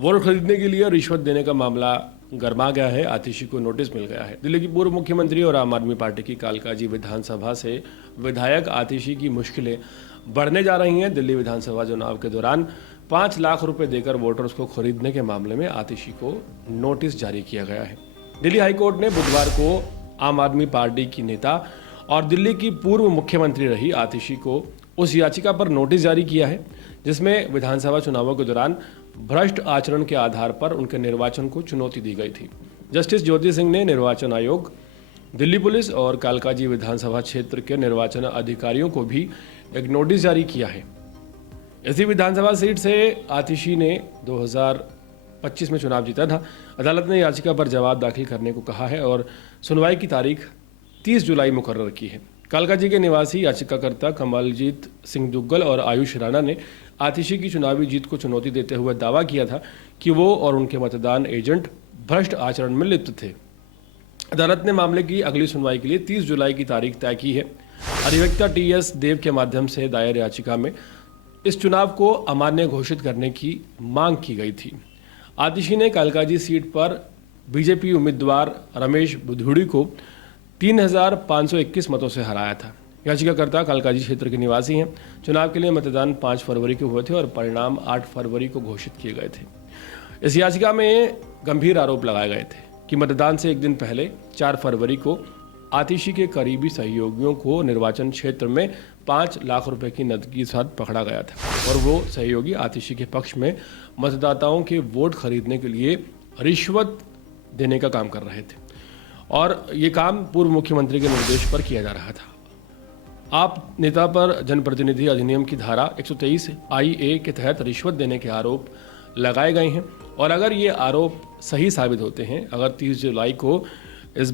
Vote खरीदने के लिए रिश्वत देने का मामला गरमा गया है। आतिशी को नोटिस मिल गया है। दिल्ली की पूर्व मुख्यमंत्री और आम आदमी पार्टी की कालकाजी विधानसभा से विधायक आतिशी की मुश्किलें बढ़ने जा रही हैं। दिल्ली विधानसभा चुनाव के दौरान 5 लाख रुपए देकर वोटर्स को खरीदने के मामले में आतिशी को नोटिस जारी किया गया है। दिल्ली हाईकोर्ट ने बुधवार को आम आदमी पार्टी की नेता और दिल्ली की पूर्व मुख्यमंत्री रही आतिशी को उस याचिका पर नोटिस जारी किया है जिसमें विधानसभा चुनावों के दौरान भ्रष्ट आचरण के आधार पर उनके निर्वाचन को चुनौती दी गई थी। जस्टिस ज्योति सिंह ने निर्वाचन आयोग, दिल्ली पुलिस और कालकाजी विधानसभा क्षेत्र के निर्वाचन अधिकारियों को भी एक नोटिस जारी किया है। इसी विधानसभा सीट से आतिशी ने 2025 में चुनाव जीता था। अदालत ने याचिका पर जवाब दाखिल करने को कहा है और सुनवाई की तारीख 30 जुलाई मुकर्रर की है। कालकाजी के निवासी याचिकाकर्ता कमलजीत सिंह दुग्गल और आयुष राणा ने आतिशी की चुनावी जीत को चुनौती देते हुए दावा किया था कि वो और उनके मतदान एजेंट भ्रष्ट आचरण में लिप्त थे। अदालत ने मामले की अगली सुनवाई के लिए 30 जुलाई की तारीख तय की है। अधिवक्ता टीएस देव के माध्यम से दायर याचिका में इस चुनाव को अमान्य घोषित करने की मांग की गई थी। आतिशी ने कालकाजी सीट पर बीजेपी उम्मीदवार रमेश बुधुड़ी को 3,521 मतों से हराया था। याचिकाकर्ता कालकाजी क्षेत्र के निवासी हैं। चुनाव के लिए मतदान 5 फरवरी को हुए थे और परिणाम 8 फरवरी को घोषित किए गए थे। इस याचिका में गंभीर आरोप लगाए गए थे कि मतदान से एक दिन पहले 4 फरवरी को आतिशी के करीबी सहयोगियों को निर्वाचन क्षेत्र में 5 लाख रुपए की नकदी के साथ पकड़ा गया था और वो सहयोगी आतिशी के पक्ष में मतदाताओं के वोट खरीदने के लिए रिश्वत देने का काम कर रहे थे और ये काम पूर्व मुख्यमंत्री के निर्देश पर किया जा रहा था। आप नेता पर जनप्रतिनिधि अधिनियम की धारा 123 IA के तहत रिश्वत देने के आरोप लगाए गए हैं और अगर ये आरोप सही साबित होते हैं, अगर 30 जुलाई को इस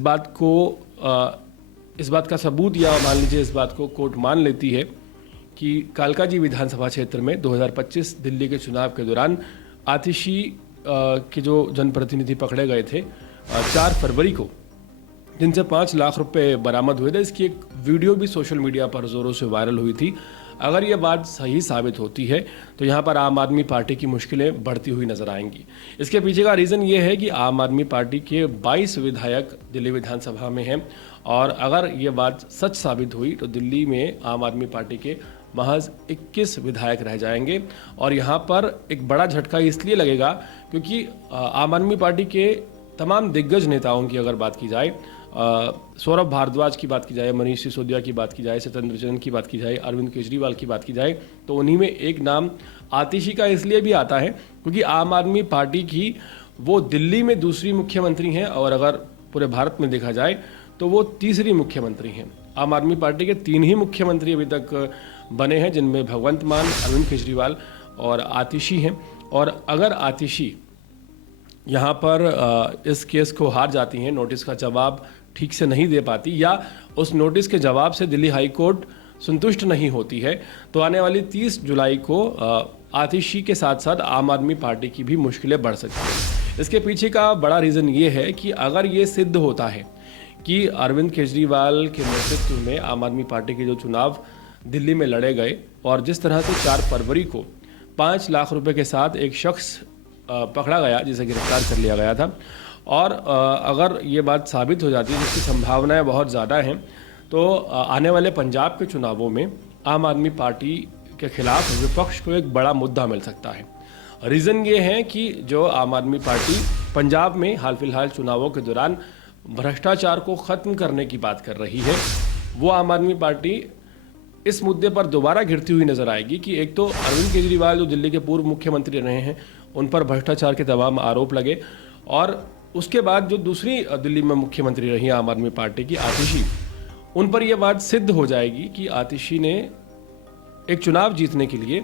बात का सबूत या मान लीजिए इस बात को कोर्ट मान लेती है कि कालकाजी विधानसभा क्षेत्र में 2025 दिल्ली के चुनाव के दौरान आतिशी के जो जनप्रतिनिधि पकड़े गए थे 4 फरवरी को, जिनसे 5 लाख रुपए बरामद हुए थे। इसकी एक वीडियो भी सोशल मीडिया पर जोरों से वायरल हुई थी। अगर ये बात सही साबित होती है तो यहाँ पर आम आदमी पार्टी की मुश्किलें बढ़ती हुई नजर आएंगी। इसके पीछे का रीज़न ये है कि आम आदमी पार्टी के 22 विधायक दिल्ली विधानसभा में हैं और अगर ये बात सच साबित हुई तो दिल्ली में आम आदमी पार्टी के महज 21 विधायक रह जाएंगे और यहाँ पर एक बड़ा झटका इसलिए लगेगा क्योंकि आम आदमी पार्टी के तमाम दिग्गज नेताओं की अगर बात की जाए, सौरभ भारद्वाज की बात की जाए, मनीष सिसोदिया की बात की जाए, सत्येंद्र जैन की बात की जाए, अरविंद केजरीवाल की बात की जाए, तो उन्हीं में एक नाम आतिशी का इसलिए भी आता है क्योंकि आम आदमी पार्टी की वो दिल्ली में दूसरी मुख्यमंत्री हैं और अगर पूरे भारत में देखा जाए तो वो तीसरी मुख्यमंत्री हैं। आम आदमी पार्टी के 3 ही मुख्यमंत्री अभी तक बने हैं जिनमें भगवंत मान, अरविंद केजरीवाल और आतिशी हैं। और अगर आतिशी यहाँ पर इस केस को हार जाती हैं, नोटिस का जवाब ठीक से नहीं दे पाती या उस नोटिस के जवाब से दिल्ली हाई कोर्ट संतुष्ट नहीं होती है, तो आने वाली 30 जुलाई को आतिशी के साथ साथ आम आदमी पार्टी की भी मुश्किलें बढ़ सकती हैं। इसके पीछे का बड़ा रीज़न ये है कि अगर ये सिद्ध होता है कि अरविंद केजरीवाल के नेतृत्व में आम आदमी पार्टी के जो चुनाव दिल्ली में लड़े गए और जिस तरह से 4 फरवरी को 5 लाख रुपए के साथ एक शख्स पकड़ा गया जिसे गिरफ्तार कर लिया गया था और अगर ये बात साबित हो जाती है जिसकी संभावनाएं बहुत ज़्यादा हैं, तो आने वाले पंजाब के चुनावों में आम आदमी पार्टी के खिलाफ विपक्ष को एक बड़ा मुद्दा मिल सकता है। रीज़न ये है कि जो आम आदमी पार्टी पंजाब में हाल फिलहाल चुनावों के दौरान भ्रष्टाचार को ख़त्म करने की बात कर रही है, वो आम आदमी पार्टी इस मुद्दे पर दोबारा घिरती हुई नजर आएगी कि एक तो अरविंद केजरीवाल जो दिल्ली के पूर्व मुख्यमंत्री रहे हैं उन पर भ्रष्टाचार के तमाम आरोप लगे और उसके बाद जो दूसरी दिल्ली में मुख्यमंत्री रही आम आदमी पार्टी की आतिशी, उन पर यह बात सिद्ध हो जाएगी कि आतिशी ने एक चुनाव जीतने के लिए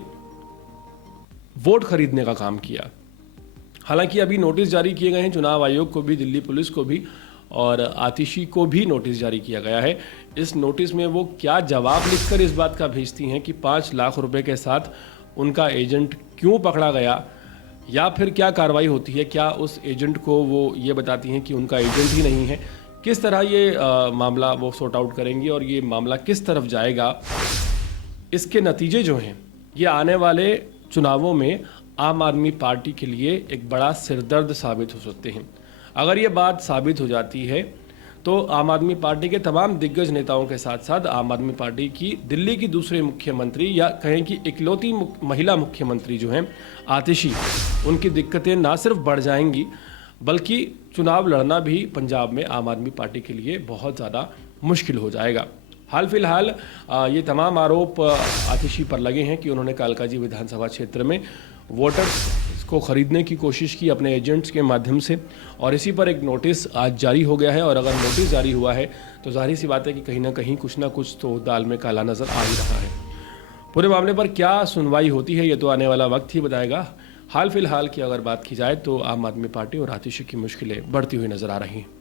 वोट खरीदने का काम किया। हालांकि अभी नोटिस जारी किए गए हैं चुनाव आयोग को भी, दिल्ली पुलिस को भी और आतिशी को भी नोटिस जारी किया गया है। इस नोटिस में वो क्या जवाब लिखकर इस बात का भेजती हैं कि 5 लाख रुपए के साथ उनका एजेंट क्यों पकड़ा गया या फिर क्या कार्रवाई होती है, क्या उस एजेंट को वो ये बताती हैं कि उनका एजेंट ही नहीं है, किस तरह ये मामला वो सॉर्ट आउट करेंगी और ये मामला किस तरफ जाएगा, इसके नतीजे जो हैं ये आने वाले चुनावों में आम आदमी पार्टी के लिए एक बड़ा सिरदर्द साबित हो सकते हैं। अगर ये बात साबित हो जाती है तो आम आदमी पार्टी के तमाम दिग्गज नेताओं के साथ साथ आम आदमी पार्टी की दिल्ली की दूसरे मुख्यमंत्री या कहें कि इकलौती महिला मुख्यमंत्री जो हैं आतिशी, उनकी दिक्कतें ना सिर्फ बढ़ जाएंगी बल्कि चुनाव लड़ना भी पंजाब में आम आदमी पार्टी के लिए बहुत ज़्यादा मुश्किल हो जाएगा। हाल फिलहाल ये तमाम आरोप आतिशी पर लगे हैं कि उन्होंने कालकाजी विधानसभा क्षेत्र में वोटर्स को खरीदने की कोशिश की अपने एजेंट्स के माध्यम से, और इसी पर एक नोटिस आज जारी हो गया है। और अगर नोटिस जारी हुआ है तो जाहिर सी बात है कि कहीं ना कुछ तो दाल में काला नज़र आ ही रहा है। पूरे मामले पर क्या सुनवाई होती है ये तो आने वाला वक्त ही बताएगा। हाल फिलहाल की अगर बात की जाए तो आम आदमी पार्टी और आतिशी की मुश्किलें बढ़ती हुई नजर आ रही हैं।